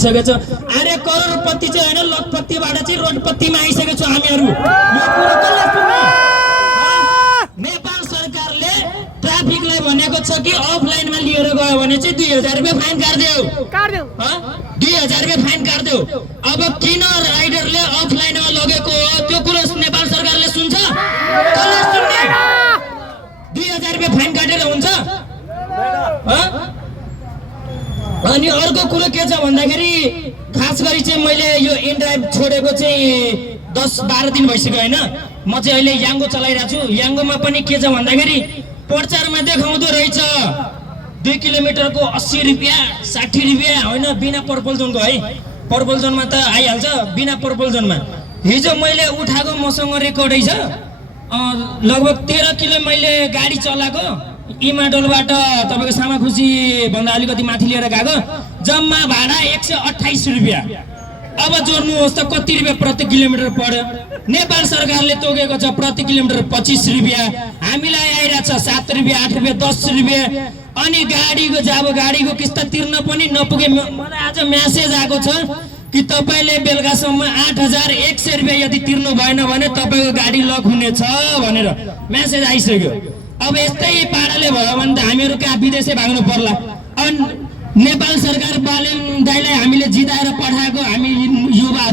सकेछ। अरे करोडपति चाहिँ हैन, लखपतिबाट चाहिँ रोडपतिमा आइसकेको छु हामीहरु। यो कुरा कसले सुन्ने? नेपाल सरकारले ट्राफिकलाई भनेको छ कि अफलाइनमा लिएर गयो भने चाहिँ 2000 रुपैयाँ फाइन काट्देऊ। 2000 रुपैयाँ फाइन काट्देऊ। अब किन राइडरले अफलाइनमा लगेको हो त्यो कुरा नेपाल सरकारले सुन्छ? कसले सुन्ने? 2000 रुपैयाँ फाइन काटेर हुन्छ? अनि अर्को कुरो के छ भन्दाखेरि खास गरी चाहिँ मैले यो इनड्राइभ छोडेको चाहिँ 10-12 दिन भइसक्यो हैन। म चाहिँ अहिले याङ्गो चलाइरहेको छु। याङ्गोमा पनि के छ भन्दाखेरि प्रचारमा देखाउँदो रहेछ 2 किलोमिटरको 80 रुपैयाँ 60 रुपैयाँ हैन, बिना पर्पल जोनको है। पर्पल जोनमा त आइहाल्छ, बिना पर्पल जोनमा। हिजो मैले उठाएको मसँग रेकर्डै छ। लगभग 13 किलो मैले गाडी चलाएको इमाडोलबाट तपाईको सामाखुसी भन्दा अलिकति माथि लिएर गएको। जम्मा भाडा 128 रुपैयाँ। अब जोड्नुहोस् त कति रुपैयाँ प्रति किलोमिटर पर्यो? नेपाल सरकारले तोकेको छ प्रति किलोमिटर 25 रुपैयाँ। हामीलाई आइरहेछ 7 रुपैयाँ 8 रुपैयाँ 10 रुपैयाँ। अनि गाडीको जब गाडीको किस्त तिर्न पनि नपुगे। मलाई आज मेसेज आएको छ कि तपाईले बेलुकासम्म 8100 रुपैयाँ यदि तिर्नु भएन भने तपाईको गाडी लक हुनेछ भनेर मेसेज आइसक्यो। अब यस्तै पाराले भयो भने त हामीहरु कहाँ विदेशै भाग्नु पर्ला। अनि नेपाल सरकार बालेन दाइलाई हामीले जिताएर पठाएको हामी युवाहरु